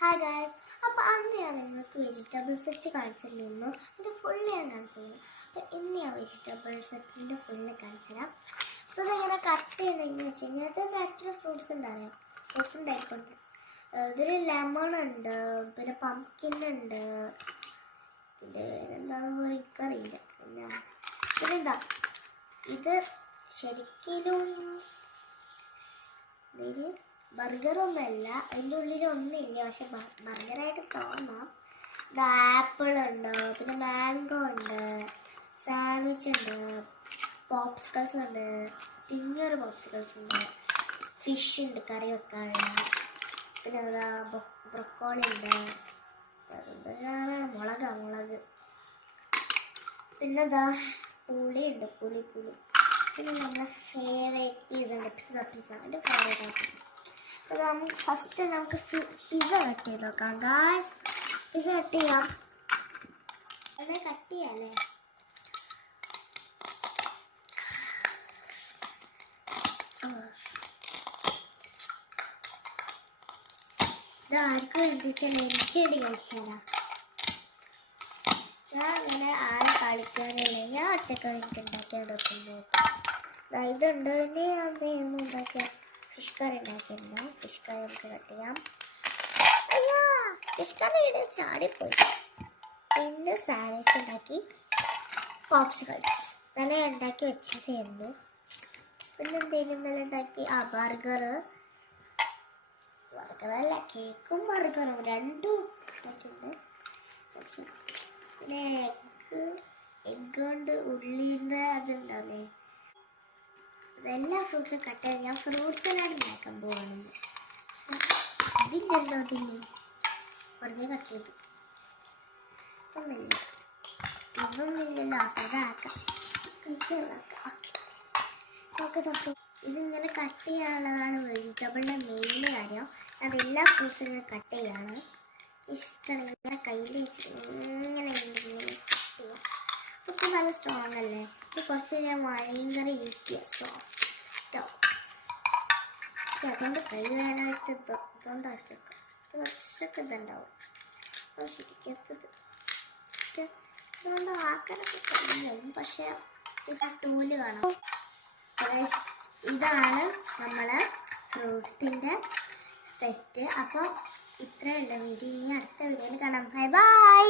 Hi guys, അപ്പോൾ അന്ന് ഞാൻ നിങ്ങൾക്ക് വെജിറ്റബിൾ സെറ്റ് കാണിച്ചിരുന്നു. അതിൻ്റെ ഫുള്ള് ഞാൻ കാണിച്ചിരുന്നു. അപ്പോൾ ഇന്ന് ഞാൻ വെജിറ്റബിൾ സെറ്റിൻ്റെ ഫുള്ള് കാണിച്ചു തരാം. അപ്പോൾ ഇതെങ്ങനെ കട്ട് ചെയ്യുന്നതെന്ന് വെച്ച് കഴിഞ്ഞാൽ അത് എത്ര ഫ്രൂട്ട്സ് ഉണ്ടാകും. ഫ്രൂട്ട്സ് ഉണ്ടായിക്കൊണ്ട് ഇതിൽ ലെമൺ ഉണ്ട്, പിന്നെ പംകിൻ ഉണ്ട്, പിന്നെ എന്താണെന്ന് പോലും എനിക്കറിയില്ല. പിന്നെന്താ ഇത് ശരിക്കും ഇതിൽ ബർഗറൊന്നുമല്ല, അതിൻ്റെ ഉള്ളിൽ ഒന്നുമില്ല, പക്ഷെ ബർഗറായിട്ട് തോന്നാം. ഇത് ആപ്പിൾ ഉണ്ട്, പിന്നെ മാംഗോ ഉണ്ട്, സാൻഡ്വിച്ച് ഉണ്ട്, പോപ്സിക്കിൾസ് ഉണ്ട്, പിന്നൊരു പോപ്സിക്കിൾസ് ഉണ്ട്, ഫിഷ് ഉണ്ട് കറി വെക്കാനുള്ള, പിന്നെ അതാ ബ്രൊക്കോളി ഉണ്ട്, മുളക്, പിന്നെ അതാ പുളി ഉണ്ട്, പുളി. പിന്നെ നമ്മുടെ ഫേവറേറ്റ് പിസ്സ ഉണ്ട്, പിസ്സ എൻ്റെ ഫേവറേറ്റ് ആയിട്ട്. അപ്പോൾ ഫസ്റ്റ് നമുക്ക് പിസ്സ കട്ട് ചെയ്ത് നോക്കാം ഗായ്സ്. പിസ്സ കട്ട് ചെയ്യാം. അത് കട്ട് ചെയ്യാല്ലേ. ഇത് ആർക്കും വേണ്ടിയിട്ടാണ്, എനിക്ക് വേണ്ടി കളിക്കാനാ. ഞാൻ അങ്ങനെ ആരെ കളിക്കാനില്ല, ഞാൻ ഒറ്റക്ക് വേണ്ടിയിട്ട് ഉണ്ടാക്കിയെടുക്കുന്നു. ഇതുണ്ട്, പിന്നെ ഞാൻ ഉണ്ടാക്കിയ ഫിഷ് കറി ഉണ്ടാക്കിയിരുന്നു. ഫിഷ് കറി നമുക്ക് കട്ട് ചെയ്യാം. ഫിഷ് കറിയുടെ ചാടിപ്പോയി. പിന്നെ സാൻഡ്വിച്ച് ഉണ്ടാക്കി, പോപ്സിക്കിൾസ് നല്ല ഉണ്ടാക്കി വെച്ചതായിരുന്നു. പിന്നെ എന്തെങ്കിലും ഇന്നലെ ഉണ്ടാക്കി ബർഗറല്ല, കേക്കും ബർഗറും രണ്ടും ഉണ്ടാക്കിയിട്ടുണ്ട്. പിന്നെ എഗ് കൊണ്ട് ഉള്ളിൻ്റെ അതുണ്ടാവില്ലേ, എല്ലാ ഫ്രൂട്ട്സും കട്ട് ചെയ്ത് ഞാൻ ഫ്രൂട്ട്സ് സലാഡ് ഉണ്ടാക്കാൻ പോവാണ്. ഇതില്ലല്ലോ, അതില്ലേ വെറുതെ കട്ട് ചെയ്തു. ഇതൊന്നുമില്ലല്ലോ, അതാക്കാം. ഇതിങ്ങനെ കട്ട് ചെയ്യാനുള്ളതാണ് വെജിറ്റബിളിൻ്റെ മെയിൻ കാര്യം. അതെല്ലാ ഫ്രൂട്ട്സും ഇങ്ങനെ കട്ട് ചെയ്യാണ്. ഇഷ്ടമാണെങ്കിൽ ഇങ്ങനെ കയ്യിൽ വെച്ചിട്ട് ഇങ്ങനെ കട്ട് ചെയ്യാം. ഇതൊക്കെ നല്ല സ്ട്രോങ് അല്ലേ. ഇത് കുറച്ച് ഞാൻ ഭയങ്കര ഈസിയാണ്, സോഫ്റ്റോ. പക്ഷെ അതുകൊണ്ട് കൈ വേനായിട്ട് ഇതുകൊണ്ടാക്കി വെക്കാം. ഇത് കുറച്ചൊക്കെ ഇതുണ്ടാവും, ശരിക്കത്തത്. പക്ഷെ ഇതുകൊണ്ട് ആക്കാനൊക്കെ കഴിയും. പക്ഷെ ഇത് ടൂല് കാണാം. ഇതാണ് നമ്മളെ ഫ്രൂട്ടിൻ്റെ സെറ്റ്. അപ്പോൾ ഇത്രയുള്ള വീഡിയോ ഇനി അടുത്ത വീഡിയോയിൽ കാണാം. ബൈ.